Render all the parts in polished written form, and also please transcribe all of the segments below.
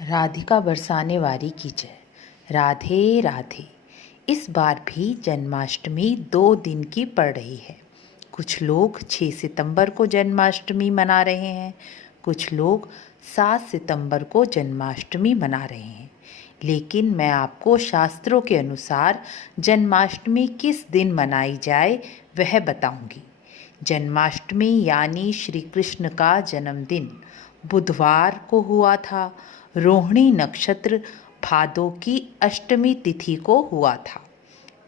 राधिका बरसाने वारी की जय। राधे राधे। इस बार भी जन्माष्टमी 2 दिन की पड़ रही है। कुछ लोग 6 सितंबर को जन्माष्टमी मना रहे हैं, कुछ लोग 7 सितंबर को जन्माष्टमी मना रहे हैं। लेकिन मैं आपको शास्त्रों के अनुसार जन्माष्टमी किस दिन मनाई जाए वह बताऊंगी। जन्माष्टमी यानी श्री कृष्ण का जन्मदिन बुधवार को हुआ था। रोहिणी नक्षत्र भादों की अष्टमी तिथि को हुआ था।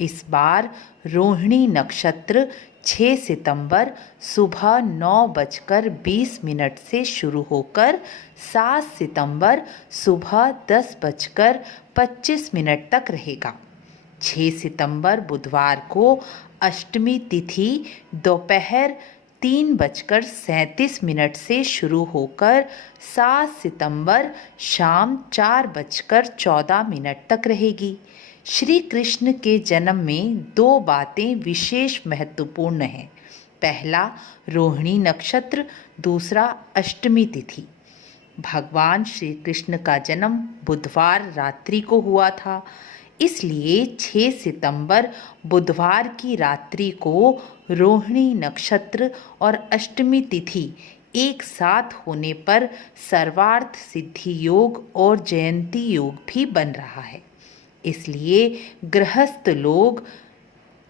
इस बार रोहिणी नक्षत्र 6 सितंबर सुबह 9:20 से शुरू होकर 7 सितंबर सुबह 10:25 तक रहेगा। 6 सितंबर बुधवार को अष्टमी तिथि दोपहर 3:37 से शुरू होकर 7 सितंबर शाम 4:14 तक रहेगी। श्री कृष्ण के जन्म में 2 बातें विशेष महत्वपूर्ण हैं। पहला रोहिणी नक्षत्र, दूसरा अष्टमी तिथि। भगवान श्री कृष्ण का जन्म बुधवार रात्रि को हुआ था, इसलिए 6 सितंबर बुधवार की रात्रि को रोहिणी नक्षत्र और अष्टमी तिथि एक साथ होने पर सर्वार्थ सिद्धि योग और जयंती योग भी बन रहा है। इसलिए गृहस्थ लोग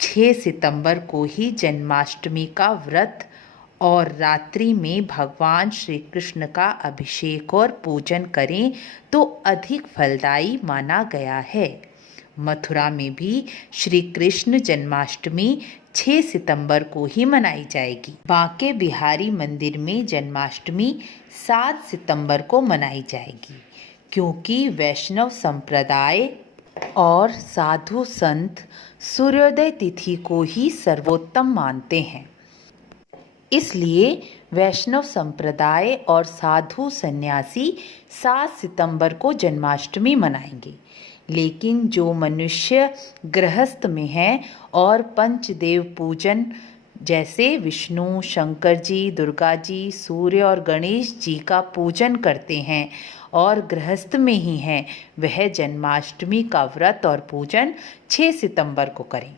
6 सितंबर को ही जन्माष्टमी का व्रत और रात्रि में भगवान श्री कृष्ण का अभिषेक और पूजन करें तो अधिक फलदायी माना गया है। मथुरा में भी श्री कृष्ण जन्माष्टमी 6 सितंबर को ही मनाई जाएगी। बांके बिहारी मंदिर में जन्माष्टमी 7 सितंबर को मनाई जाएगी, क्योंकि वैष्णव संप्रदाय और साधु संत सूर्योदय तिथि को ही सर्वोत्तम मानते हैं। इसलिए वैष्णव संप्रदाय और साधु सन्यासी 7 सितंबर को जन्माष्टमी मनाएंगे। लेकिन जो मनुष्य गृहस्थ में हैं और पंचदेव पूजन जैसे विष्णु, शंकर जी, दुर्गा जी, सूर्य और गणेश जी का पूजन करते हैं और गृहस्थ में ही हैं, वह जन्माष्टमी का व्रत और पूजन 6 सितंबर को करें।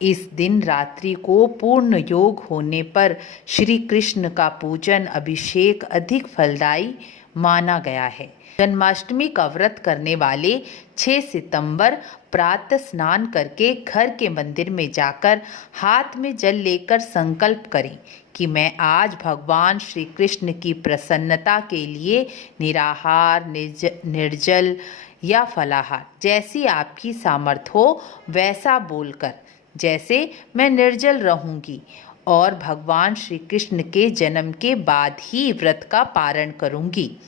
इस दिन रात्रि को पूर्ण योग होने पर श्री कृष्ण का पूजन अभिषेक अधिक फलदायी माना गया है। जन्माष्टमी का व्रत करने वाले 6 सितंबर प्रातः स्नान करके घर के मंदिर में जाकर हाथ में जल लेकर संकल्प करें कि मैं आज भगवान श्री कृष्ण की प्रसन्नता के लिए निराहार, निर्जल या फलाहार, जैसी आपकी सामर्थ हो वैसा बोलकर, जैसे मैं निर्जल रहूंगी और भगवान श्री कृष्ण के जन्म के बाद ही व्रत का पारण करूंगी।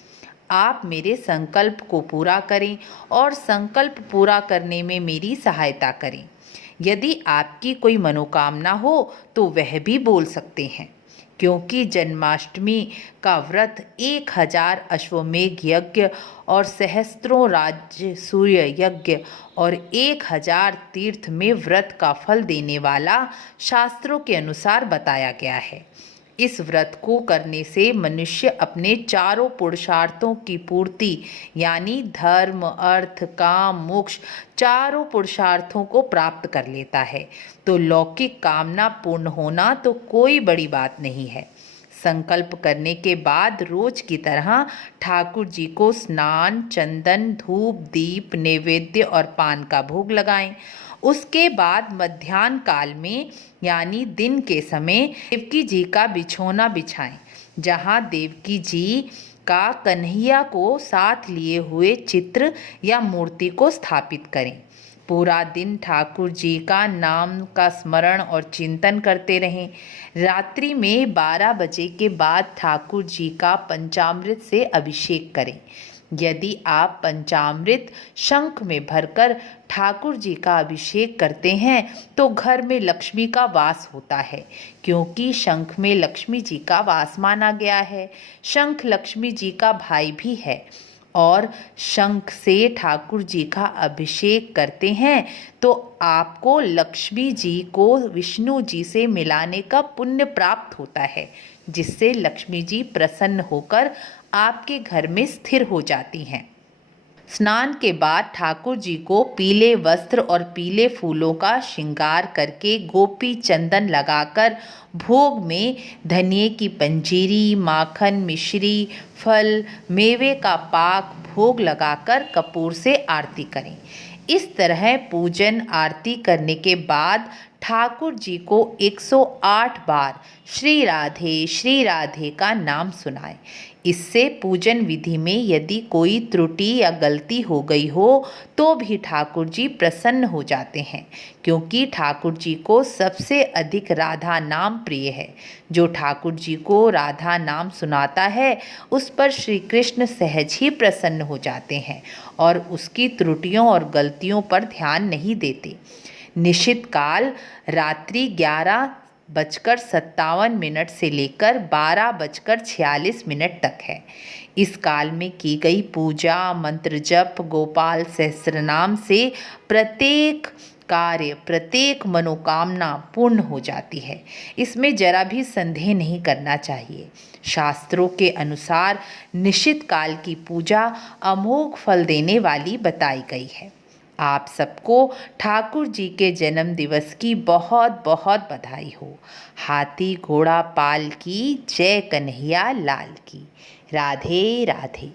आप मेरे संकल्प को पूरा करें और संकल्प पूरा करने में मेरी सहायता करें। यदि आपकी कोई मनोकामना हो तो वह भी बोल सकते हैं, क्योंकि जन्माष्टमी का व्रत 1000 अश्वमेघ यज्ञ और सहस्त्रों राज्य सूर्य यज्ञ और 1000 तीर्थ में व्रत का फल देने वाला शास्त्रों के अनुसार बताया गया है। इस व्रत को करने से मनुष्य अपने चारों पुरुषार्थों की पूर्ति यानी धर्म, अर्थ, काम, मोक्ष चारों पुरुषार्थों को प्राप्त कर लेता है। तो लौकिक कामना पूर्ण होना तो कोई बड़ी बात नहीं है। संकल्प करने के बाद रोज की तरह ठाकुर जी को स्नान, चंदन, धूप, दीप, नैवेद्य और पान का भोग लगाएं। उसके बाद मध्याह्न काल में यानी दिन के समय देवकी जी का बिछौना बिछाएं, जहां देवकी जी का कन्हैया को साथ लिए हुए चित्र या मूर्ति को स्थापित करें। पूरा दिन ठाकुर जी का नाम का स्मरण और चिंतन करते रहें। रात्रि में 12 बजे के बाद ठाकुर जी का पंचामृत से अभिषेक करें। यदि आप पंचामृत शंख में भरकर ठाकुर जी का अभिषेक करते हैं तो घर में लक्ष्मी का वास होता है, क्योंकि शंख में लक्ष्मी जी का वास माना गया है। शंख लक्ष्मी जी का भाई भी है और शंख से ठाकुर जी का अभिषेक करते हैं तो आपको लक्ष्मी जी को विष्णु जी से मिलाने का पुण्य प्राप्त होता है, जिससे लक्ष्मी जी प्रसन्न होकर आपके घर में स्थिर हो जाती हैं। स्नान के बाद ठाकुर जी को पीले वस्त्र और पीले फूलों का श्रृंगार करके गोपी चंदन लगाकर भोग में धनिये की पंजीरी, माखन, मिश्री, फल, मेवे का पाक भोग लगाकर कपूर से आरती करें। इस तरह पूजन आरती करने के बाद ठाकुर जी को 108 बार श्री राधे का नाम सुनाएं। इससे पूजन विधि में यदि कोई त्रुटि या गलती हो गई हो तो भी ठाकुर जी प्रसन्न हो जाते हैं, क्योंकि ठाकुर जी को सबसे अधिक राधा नाम प्रिय है। जो ठाकुर जी को राधा नाम सुनाता है उस पर श्री कृष्ण सहज ही प्रसन्न हो जाते हैं और उसकी त्रुटियों और गलतियों पर ध्यान नहीं देते। निश्चित काल रात्रि 11:57 से लेकर 12:46 तक है। इस काल में की गई पूजा, मंत्र जप, गोपाल सहस्रनाम से प्रत्येक कार्य, प्रत्येक मनोकामना पूर्ण हो जाती है। इसमें जरा भी संदेह नहीं करना चाहिए। शास्त्रों के अनुसार निश्चित काल की पूजा अमोघ फल देने वाली बताई गई है। आप सबको ठाकुर जी के जन्म दिवस की बहुत बहुत बधाई हो। हाथी घोड़ा पाल की जय कन्हैया लाल की। राधे राधे।